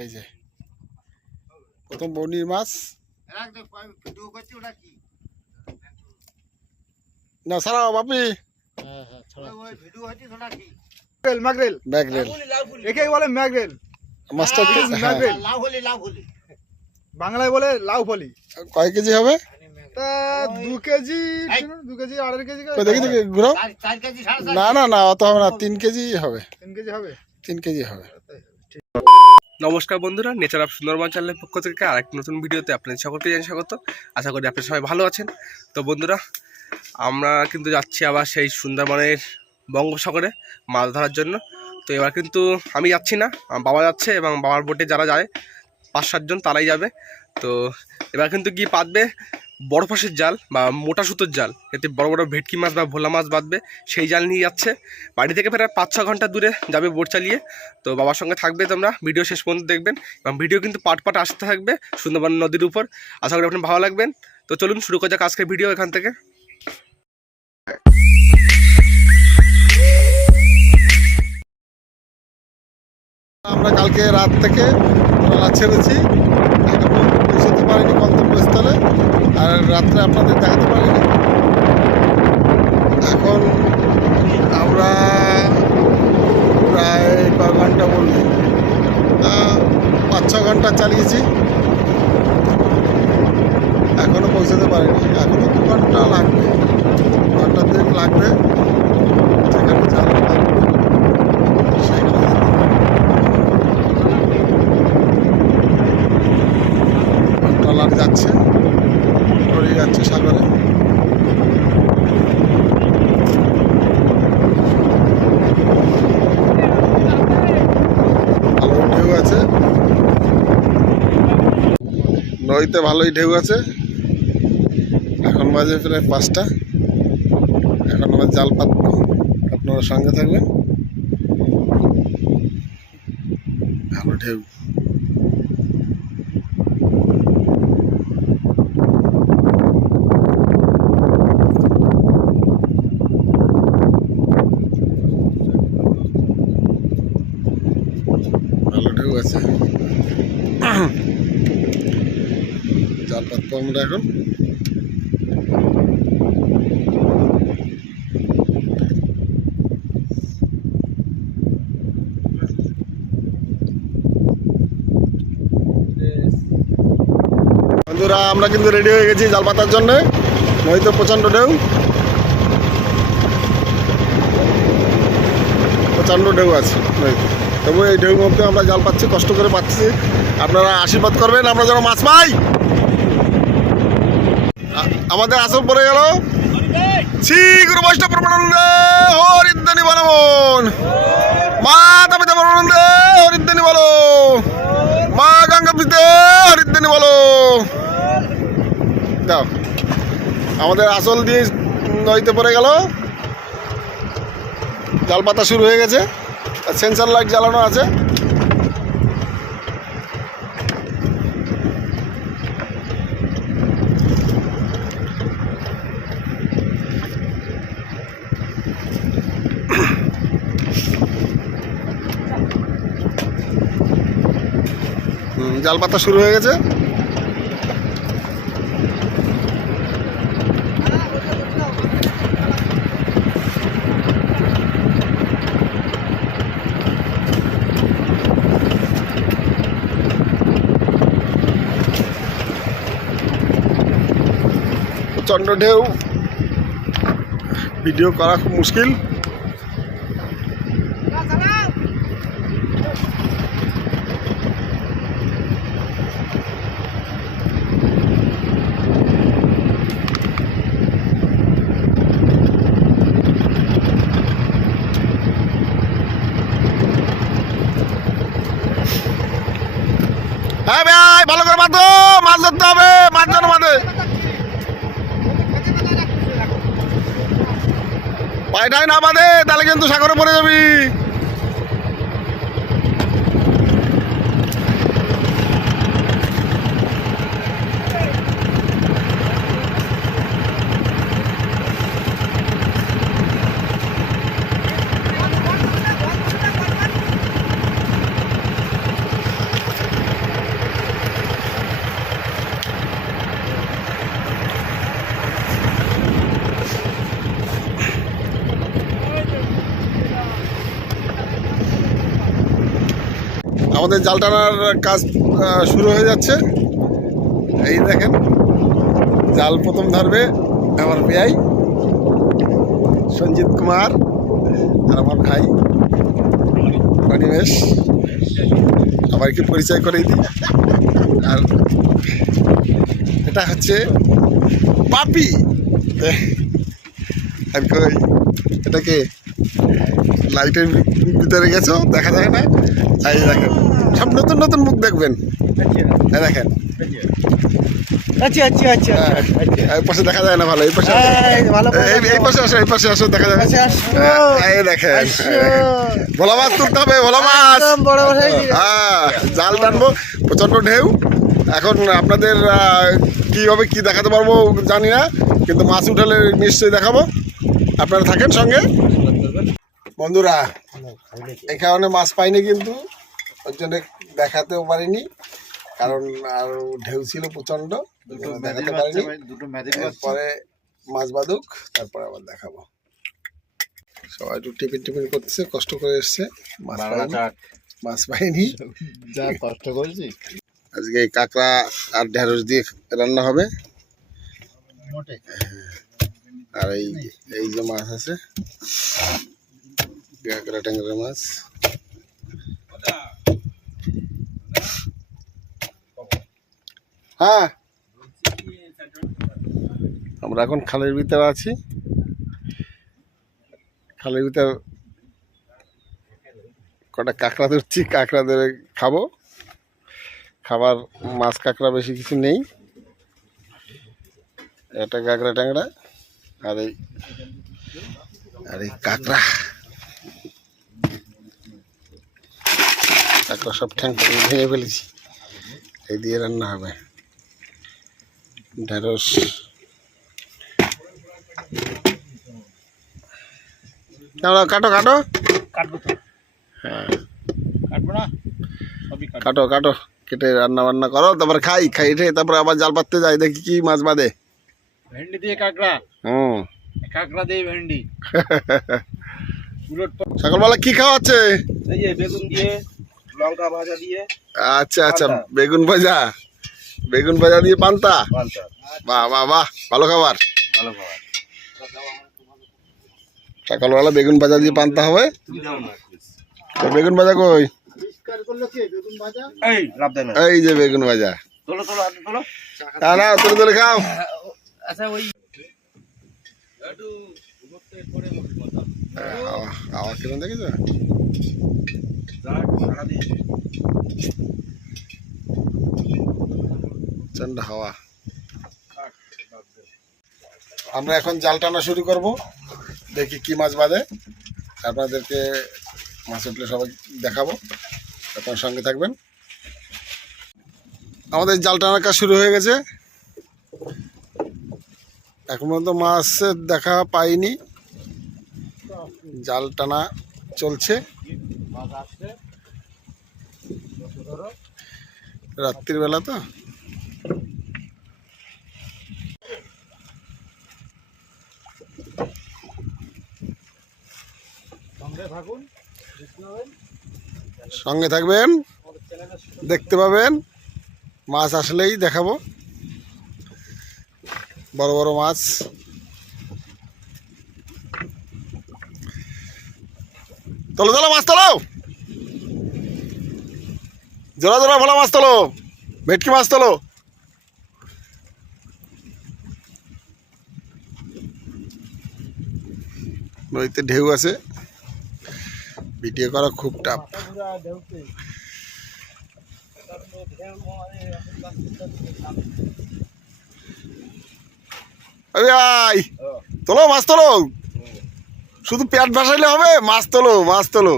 এই যে প্রথম বনির মাছ না সারা বাপি ম্যাগরেল ম্যাগরেল একেই বলে ম্যাগরেল মাছটা ম্যাগরেল বাংলায় বলে লাউ ফলি। কয় কেজি হবে? তা 2 কেজি 2 কেজি 2.5 কেজি দেখি দেখি ঘুরো। না না না অত হবে না, 3 কেজি হবে। 3 কেজি হবে 3 কেজি হবে। নমস্কার বন্ধুরা, নেচার অফ সুন্দরবন চ্যানেলের পক্ষ থেকে আরেকটি নতুন ভিডিওতে আপনাদের সকলকে জানাই স্বাগত। আশা করি আপনারা সবাই ভালো আছেন। তো বন্ধুরা, আমরা কিন্তু যাচ্ছি আবার সেই সুন্দরবনের বঙ্গোপসাগরে মাছ ধরার জন্য। তো এবার কিন্তু আমি যাচ্ছি না, আমার বাবা যাচ্ছে এবং বাবার বোটে যারা যায় 5-7 জন তারাই যাবে। তো এবার কিন্তু কি পাতবে বড় ফাঁসের জাল বা মোটা সুতোর জাল, এতে বড় বড় ভেটকি মাছ বা ভোলা মাছ বাঁধবে, সেই জাল নিয়ে যাচ্ছে। বাড়ি থেকে প্রায় 5-6 ঘন্টা দূরে যাবে বোট চালিয়ে। তো বাবার সঙ্গে থাকবে, তোমরা ভিডিও শেষ পর্যন্ত দেখবেন এবং ভিডিও কিন্তু পার্ট পার্ট আসতে থাকবে সুন্দরবন নদীর উপর। আশা করি আপনার ভালো লাগবেন। তো চলুন শুরু করা যাক আজকের ভিডিও এখান থেকে। আমরা কালকে রাত থেকে ট্রলার ছেড়েছি, এখনো পৌঁছতে পারিনি গন্তব্যস্থলে, আর রাত্রে আপনাদের দেখাতে পারিনি। এখন আমরা প্রায় কয়েক ঘন্টা বললি 5-6 ঘন্টা চালিয়েছি, এখনো পৌঁছতে পারিনি। এখনো 2 ঘন্টা লাগবে, 2 ঘন্টা 2 লাগবে। যেখানে চালানো লাগবে সেখানে ট্রলার যাচ্ছে, পড়ে যাচ্ছে সাগরে। ভালো ঢেউ আছে, নদীতে ভালোই ঢেউ আছে। এখন বাজে প্রায় 5টা। এখন আমার জাল পাতবো, আপনারা সঙ্গে থাকবেন। ভালো ঢেউ। ভালো ঢেউ আছে, জাল পাতবো আমরা এখন। বন্ধুরা, আমরা কিন্তু রেডি হয়ে গেছি জাল পাতার জন্য। নদীতে প্রচণ্ড ঢেউ, প্রচণ্ড ঢেউ আছে নদীতে। তবু এই ঢেউর মধ্যে আমরা জাল পাচ্ছি, কষ্ট করে পাচ্ছি। আপনারা আশীর্বাদ করবেন আমরা যেন মাছ পাই। আমাদের আসল পড়ে গেল শ্রী গুরু বৈষ্ণব প্রমানন্দে হরিদ্দানি বলবন, মা তাপিতে প্রমানন্দে হরিদ্দানি বলো, মা গঙ্গা পিতে হরিদ্দানি বলো। দাও, আমাদের আসল দিয়ে নদীতে পড়ে গেল। জাল পাতা শুরু হয়ে গেছে, সেন্সার লাইট জ্বালানো আছে। জাল পাতা শুরু হয়ে গেছে। প্রচণ্ড ঢেউ, ভিডিও করা খুব মুশকিল। হ্যাঁ ভাই, ভালো করে বাঁধো, মাছ ধরতে হবে, মাছ যেন বাঁধে। পায়টাই না বাঁধে তাহলে কিন্তু সাগরে পড়ে যাবি। আমাদের জাল টানার কাজ শুরু হয়ে যাচ্ছে। এই দেখেন, জাল প্রথম ধরবে আমার ভাই সঞ্জিত কুমার আর আমার ভাই অনিমেষ। সবাইকে পরিচয় করে দিই। আর এটা হচ্ছে পাপি। আমি কই এটাকে লাইটের ভিতরে গেছো, দেখা যায় না। এই দেখেন, সব নতুন নতুন মুখ দেখবেন। এই দেখেন, আচ্ছা আচ্ছা আচ্ছা এই পাশে দেখা যায় না ভালো। এই পাশে এই পাশে আসো, এই পাশে আসো, দেখা যাবে। এই দেখেন, ভোলা মাছ তুলতে হবে, ভোলা মাছ। হ্যাঁ, জাল টানবো, প্রচন্ড ঢেউ। এখন আপনাদের কীভাবে কি দেখাতে পারবো জানি না, কিন্তু মাছ উঠালে নিশ্চয়ই দেখাবো। আপনারা থাকেন সঙ্গে। বন্ধুরা, এই কারণে মাছ পাইনি, কিন্তু ওর জন্য দেখাতেও পারিনি, কারণ আর ঢেউ ছিল প্রচন্ড, দেখাতে পারিনি। পরে মাছ বাদুক, তারপরে আবার দেখাবো। সবাই একটু টিফিন টিফিন করতেছে, কষ্ট করে এসছে, মাছ পাইনি। যা কষ্ট করেছি। আজকে কাঁকড়া আর ঢেঁড়স দিয়ে রান্না হবে। আর এই যে মাছ আছে, কাঁকড়া ট্যাংরা মাছ। হ্যাঁ, আমরা এখন খালের ভিতরে আছি। খালের ভিতর কটা কাঁকড়া ধরছি, কাঁকড়া ধরে খাবো। খাবার মাছ কাঁকড়া বেশি কিছু নেই। এটা কাঁকড়া ট্যাংরা আর এই কাঁকড়া কাঁকড়া সব ঠ্যাং ভেঙে ফেলেছি। এই দিয়ে রান্না হবে। ঢেঁড়স, কাটো কাটো, হ্যাঁ কাটো কাটো, কেটে রান্না বান্না করো, তারপরে খাই তারপরে আবার জাল পাততে যাই, দেখি কি মাছ বাঁধে। ভেন্ডি দিয়ে কাঁকড়া, কাঁকড়া দিয়ে ভেন্ডি। সকালবেলা কি খাওয়াচ্ছে? বেগুন দিয়ে, লঙ্কা ভাজা দিয়ে। আচ্ছা আচ্ছা, বেগুন ভাজা দিয়ে পান্তা। বাহ বাহ বাহ, ভালো খাবার। সকালবেলা বেগুন ভাজা দিয়ে পান্তা হবে। বেগুন ভাজা কই? এই যে বেগুন ভাজা, না তুলে তুলে খাও। হাওয়া কিরম দেখেছো? ঠান্ডা হাওয়া। আমরা এখন জাল টানা শুরু করব, দেখি কি মাছ বাঁধে। আপনাদেরকে মাছ উঠলে সবাই দেখাবো, আপনার সঙ্গে থাকবেন। আমাদের জাল টানার কাজ শুরু হয়ে গেছে। এখন পর্যন্ত মাছের দেখা পাইনি, জাল টানা চলছে। রাত্রির বেলা তো, সঙ্গে থাকবেন, দেখতে পাবেন। মাছ আসলেই দেখাবো, বড় বড় মাছ। তোলো তোলো মাছ তোলো, জোড়া জোড়া ভোলা মাছ তোলো, ভেটকি মাছ তোলো। নদীতে ঢেউ আছে, ভিডিও করা খুব টাফ। তোলো মাছ তোলো, শুধু পেট ভাসাইলে হবে, মাছ তোলো মাছ তোলো।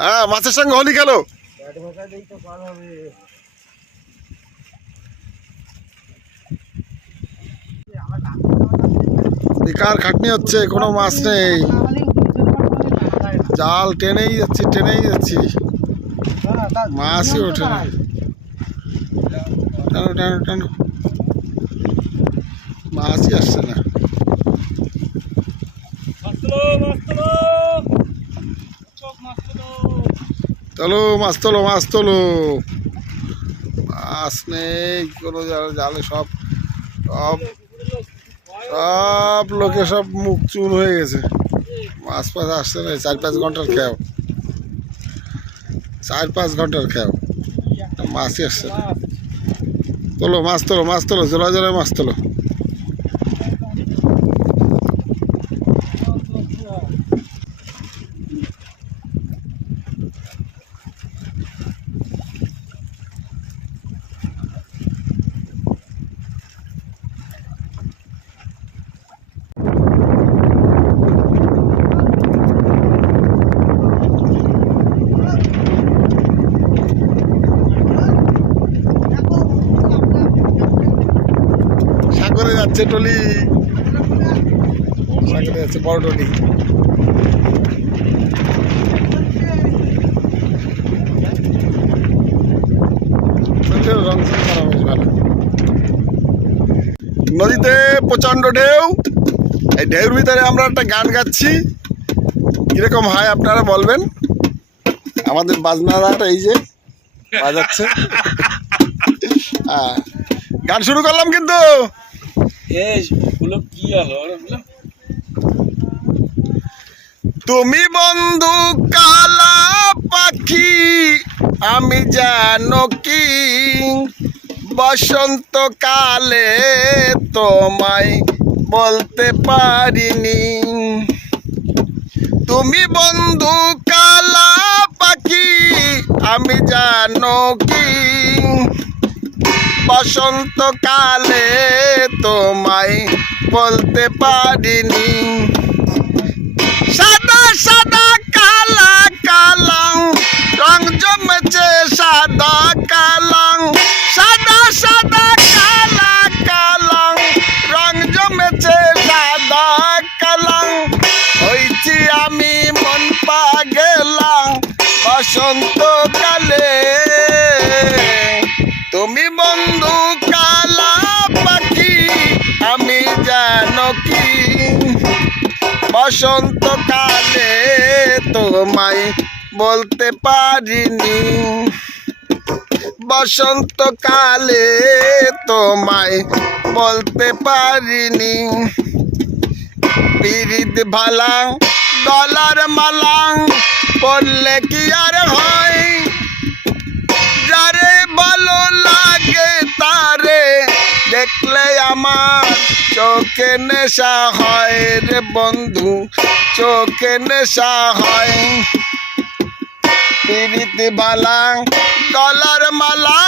হ্যাঁ, মাছের সঙ্গে হোলি খেলো। বেকার খাটনি হচ্ছে, কোনো মাছ নেই। জাল টেনেই যাচ্ছি, মাছই ওঠে না। টানো টানো টানো, মাছই আসছে না। চলো মাছ তোলো, মাছ তোলো। মাছ নেই কোনো জালে, সব সব সব লোকে সব মুখ চুন হয়ে গেছে। মাছ ফাছ আসছে না, 4-5 ঘন্টার খেয়াও, 4-5 ঘন্টার খেয়াও, মাছই আসছে না। তোলো মাছ তোলো, মাছ তোলো, জোড়ায় জোড়ায় মাছ তোলো। সাগরে যাচ্ছে টলি, সাগরে যাচ্ছে বড় টলি। রং খারাপ বেশ ভালো। নদীতে প্রচন্ড ঢেউ, এই ঢেউর ভিতরে আমরা একটা গান গাচ্ছি, কিরকম হয় আপনারা বলবেন। আমাদের বাজনাটা এই যে বাজাচ্ছে। হ্যাঁ, গান শুরু করলাম কিন্তু। তুমি বন্ধু কালা পাখি, আমি জানো কি বসন্তকালে তোমায় বলতে পারিনি। তুমি বন্ধু কালা পাখি, আমি জানো কি বসন্তকালে তোমায় বলতে পারিনি। সাদা সাদা কালা কালা রং জমেছে, সাদা কালা, সাদা সাদা কালা কালা রং জমেছে, সাদা কালা হইছি আমি মন পাগলা বসন্তকালে। তুমি বন্ধু কালা পাখি, আমি জানো কি বসন্তকালে তোমায় বলতে পারিনি। বসন্তকালে তোমায় বলতে পারিনি। পিরিত ভালা গলার মালা পড়লে কি আর হয়, যারে ভালো লাগে তারে দেখলে আমার চোখে নেশা হয় রে বন্ধু, চোখে নেশা হয়। পিরিতি বালা গলার মালা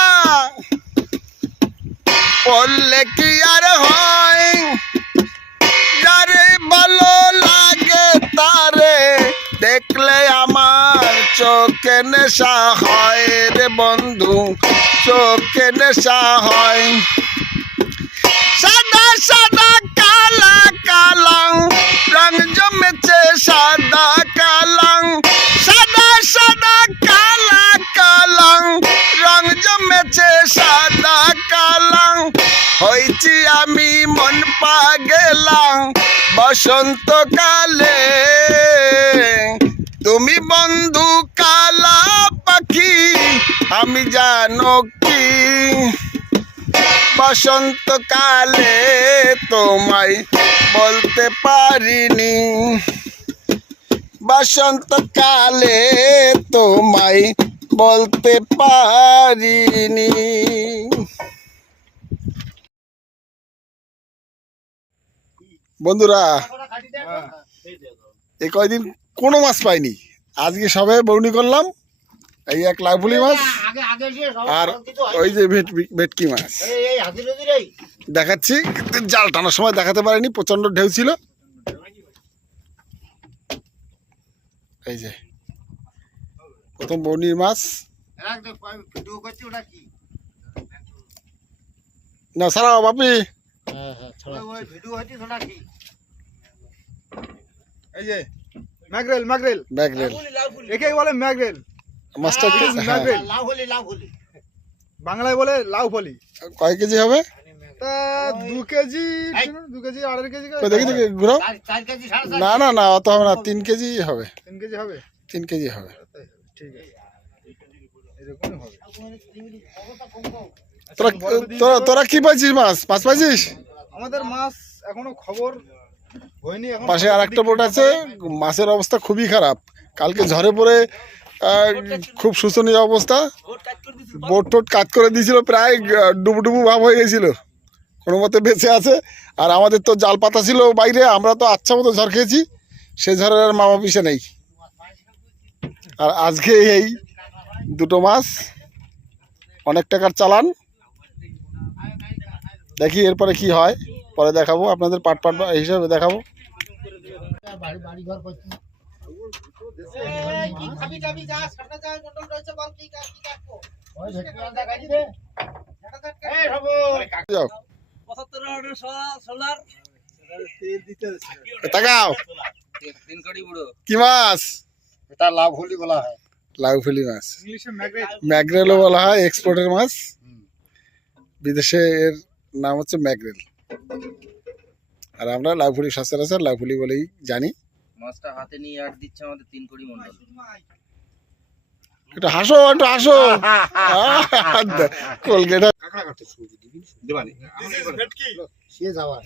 পড়লে কি আর হয়, যারে ভালো লাগে তারে দেখলে আমার চোখে নেশা হয় রে বন্ধু, চোখে নেশা হয়। সাদা সাদা কালা কালা রং জমেছে, সাদা কালা, সাদা সাদা কালা কালা রং জমেছে, সাদা কালা হইছি আমি মন পাগলা বসন্তকালে। তুমি বন্ধু কালা পাখি, আমি জানো কি বসন্তকালে তোমায় বলতে পারিনি। বসন্তকালে তোমায় বলতে পারিনি। বন্ধুরা, এই কয়দিন কোনো মাছ পাইনি, আজকে সবে বউনি করলাম। এই এক লাউফুলি মাছ আর ওই যে ভেটকি মাছ দেখাচ্ছি, জাল টানার সময় দেখাতে পারিনি, প্রচন্ড ঢেউ ছিল। এই যে প্রথম বউনির মাছ। না ছাড়াও বাপি, এই যে ম্যাগরেল, ম্যাগরেল, ম্যাগরেল একে বলে ম্যাগরেল মাছটা। ম্যাগরেল বাংলায় বলে লাউ ফলি। কয় কেজি হবে? তা 2 কেজি, 2 কেজি 2.5 কেজি। দেখি দেখি ঘুরাও। না না না, অত হবে না, 3 কেজি হবে। 3 কেজি হবে। 3 কেজি হবে। ঠিক আছে, এরকমই হবে। তোরা তোরা তোরা কি পাইছিস? মাছ মাছ পাইছিস? আমাদের মাছ এখনো খবর হয়নি। এখন পাশে আর একটা বোট আছে, মাছের অবস্থা খুবই খারাপ। কালকে ঝড়ে পড়ে খুব শোচনীয় অবস্থা। বোট টোট কাজ করে দিয়েছিল, প্রায় ডুবু ডুবু ভাব হয়ে গেছিল, কোনো মতে বেঁচে আছে। আর আমাদের তো জাল পাতা ছিল বাইরে, আমরা তো আচ্ছা মতো ঝড় খেয়েছি, সে ঝড়ের আর মামা পিসে নেই। আর আজকে এই দুটো মাছ, অনেক টাকার চালান। দেখি এরপরে কি হয়, পরে দেখাবো আপনাদের, পাট পাট হিসাবে দেখাবো। যাও, তাকাও, কি মাছ? এটা লাভলি বলা হয়, লাউফুলি মাছ, ইংলিশে ম্যাগরেট। ম্যাগরেলও বলা হয়, এক্সপোর্টের মাছ। বিদেশে এর নাম হচ্ছে ম্যাগরেল, আর আমরা লাউফুলি সচরাচর লাউফুলি বলেই জানি। মাছটা হাতে নিয়ে আট দিচ্ছে আমাদের 3 কোটি মন্ডল। একটু হাসো, একটু হাসো। কোলগেট সে যাওয়ার